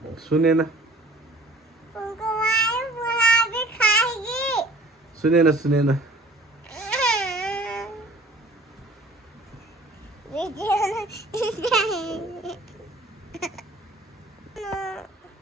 सुनेन सुनेन सुनेन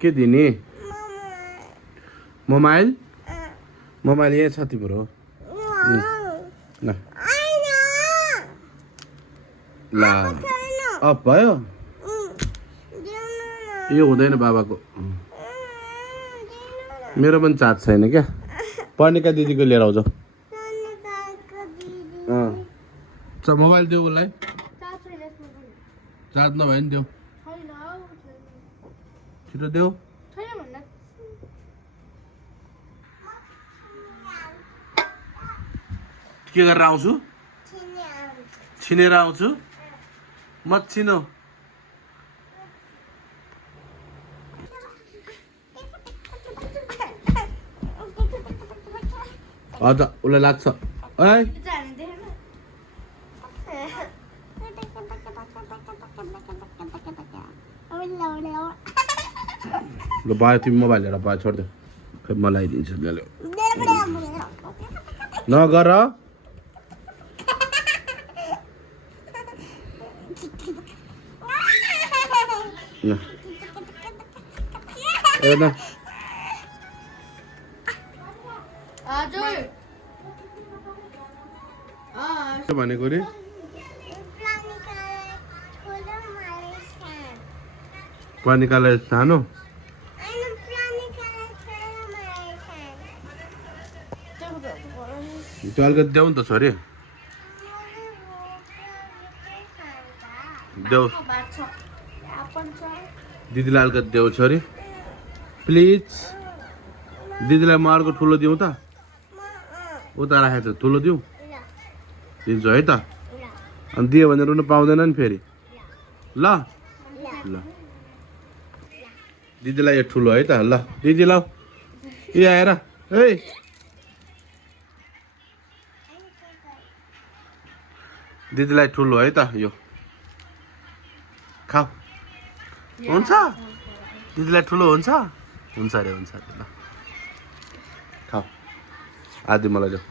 के दिने मोबाइल मोबाइल यहाँ छ तिम्रो ल ल अफ भयो यो हुँदैन बाबाको मेरो पनि चार्ज छैन क्या पर्णिका दिदीको लिएर आउँछ मोबाइल देऊ उसलाई चार्ज नभए नि देऊ छिटो देऊ के गरेर आउँछु छिनेर आउँछु म छिनो हजुर उसलाई लाग्छ है ल भयो तिमी मोबाइल लिएर भयो छोडिदेऊ खै मलाई दिन्छु नगर भनेको रे प्लानिकालाई सानो त्यो अलिकति देऊ नि त छोरी देऊ दिदीलाई अलिकति देऊ छोरी प्लिज दिदीलाई म अर्को ठुलो दिउँ त उता राखेको छ ठुलो दिउँ दिन्छु है त अनि दियो भने रुनु पाउँदैन नि फेरि ल ल दिदीलाई यो ठुलो है त ल दिदी ल यो आएर है दिदीलाई ठुलो है त यो खाऊ हुन्छ दिदीलाई ठुलो हुन्छ हुन्छ अरे ल खाऊ आदि मलाई जाऊ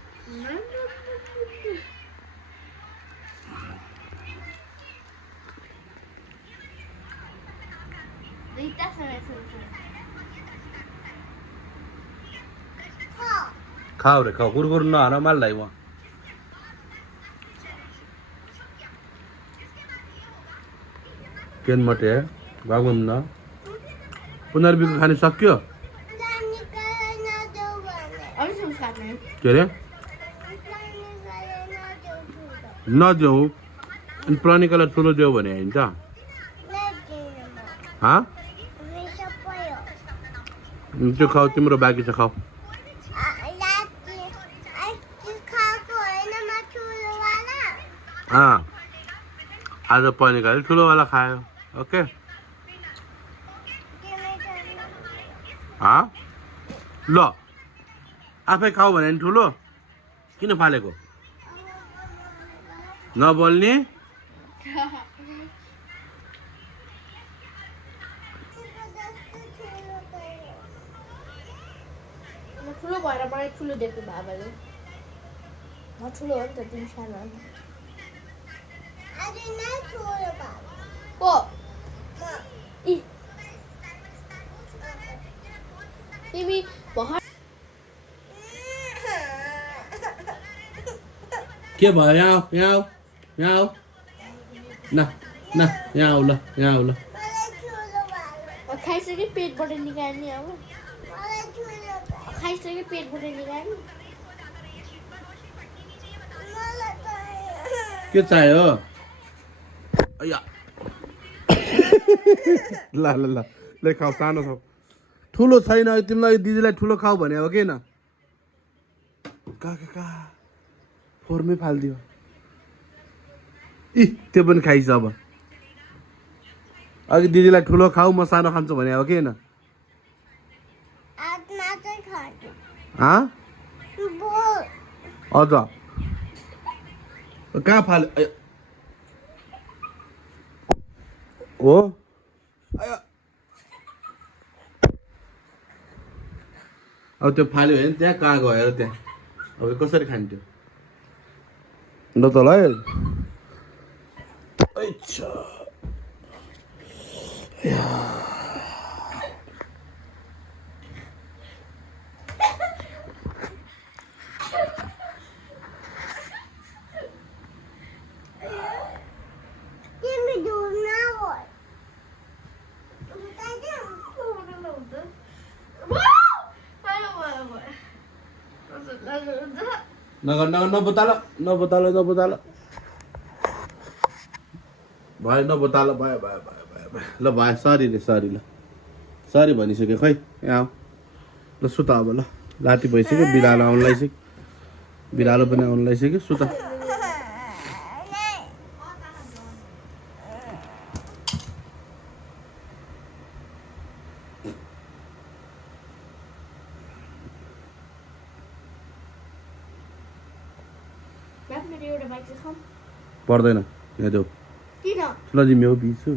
खाऊ रे खाऊ कुरकुर नहान माल्लाई म केन मटे भागौँ न पुनर्विको खाने सक्यो के अरे नदेऊ अनि प्लानिकालाई ठुलो देऊ भने हिँड्छ त्यो खाऊ तिम्रो बाँकी छ खाऊ आज प्लानिकाले ठुलोवाला खायो ओके ल आफै खाऊ भने नि ठुलो किन फालेको नबोल्ने ठुलो भएर मलाई ठुलो दिएको बाबाले म ठुलो हो नि त तिमी सानो हो तिमी भर्खर के भयो यहाँ आऊ न यहाँ आऊ ल खाइसक्यो पेटबाट निकाल्ने अब खाइसक्यो पेटबाट निकाल्ने के चाहियो अया ल खाऊ सानो खाऊ ठुलो छैन तिमीलाई दिदीलाई ठुलो खाऊ भने हो कि न कहाँ फोहोरमै फालिदियो त्यो पनि खाइछ अब अघि दिदीलाई ठुलो खाऊ म सानो खान्छु भने हो कि न अझ कहाँ फाल्यो हो अब त्यो फाल्यो भने त्यहाँ कहाँ गएर त्यहाँ अब कसरी खान्थ्यो ल त ल नबताल भयो नबताल भयो ल भयो सरी ल सरी भनिसक्यो खै यहाँ ल सुता अब ल राति भइसक्यो बिरालो आउनु लागिसक्यो बिरालो पनि आउनु लागिसक्यो सुता पर्दैन यहाँ देऊ ल जिम्मे हो बिर्छु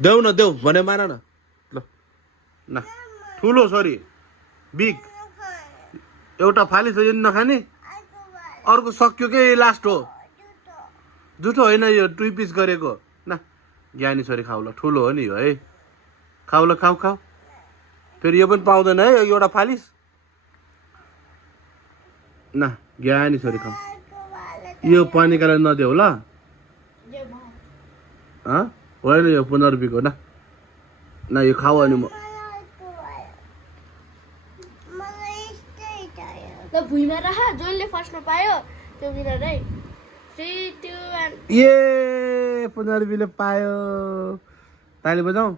देऊ न देऊ भने मान न ल न ठुलो सरी बिग एउटा फाली छ नखाने अर्को सक्यो के लास्ट हो जुठो होइन यो 2 पिस गरेको न ज्ञानी सरी खाऊ ल ठुलो हो नि यो है खाऊ ल खाऊ फेरि यो पनि पाउँदैन है एउटा फालिस न ज्ञानी छोरी खाऊ यो पानीकाले नदेऊ ल होइन यो 15 रुपियाँको न यो खाऊ अनि म भुइँमा राख जसले फर्स्टमा पायो त्यो विनर है 3 2 1 ए 15 रुपियाँले पायो ताली बजाऊ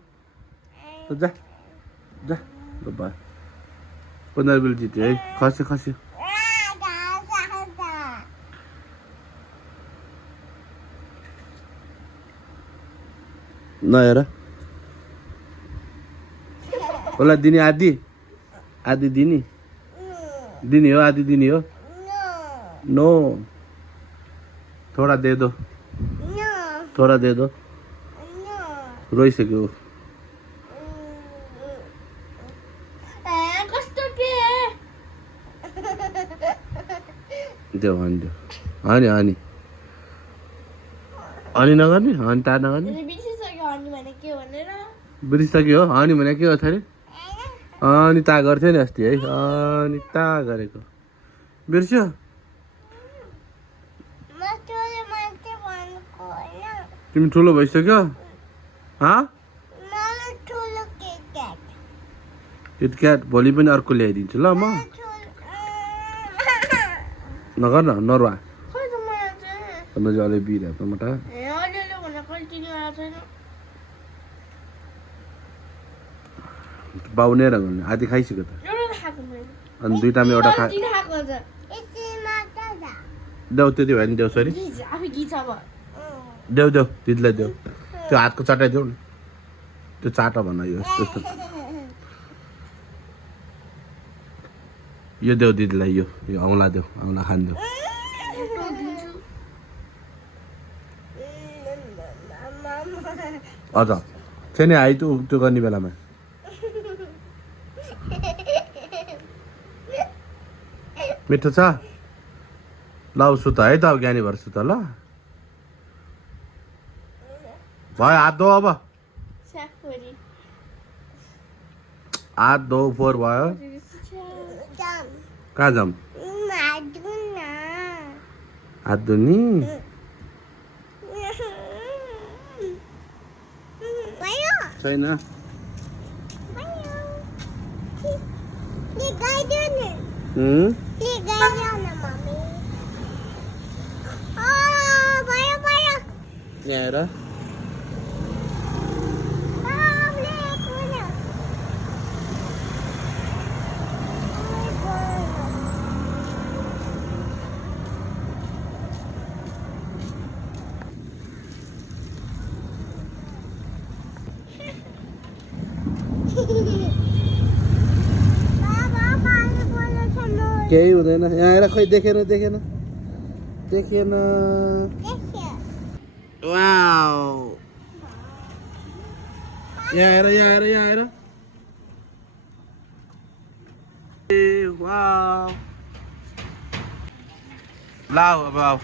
जा ल भयो 15 रुपियाँ जित्यो है खस्यो नहेर होला दिने आधी दिने हो आधी दिने हो नो थोड़ा दे दो रोइसक्यो देऊ अनि नगर्ने अनि ता नगर्ने बिर्सिसक्यो हो अनि भने के हो अरे अनि ता गर्थ्यो नि अस्ति है अनि ता गरेको बिर्स्यो तिमी ठुलो भइसक्यो किटक्याट भोलि पनि अर्को ल्याइदिन्छु ल म नगर न नरुवा नजाले बिरा टमाटर बाउने रङ्गले आधी खाइसक्यो त अनि दुईटामा एउटा खा देऊ त्यति भयो नि देऊ सरी देऊ दिदीलाई देऊ त्यो हातको चटाइदेऊ न त्यो चाटा भन यो त्यस्तो यो देऊ दिदीलाई यो औँला देऊ औँला खानिदेऊ अझ छैन आइ त्यो गर्ने बेलामा मिठो छ ल सुत है त अब ज्ञानी भएर सुत ल भयो हात धो अब हात धो फोहोर भयो कहाँ जाऊँ हात धुनी छैन यहाँ हेर केही हुँदैन यहाँ आएर खै देखेन Wow. Ja. Wow. Lao, vào.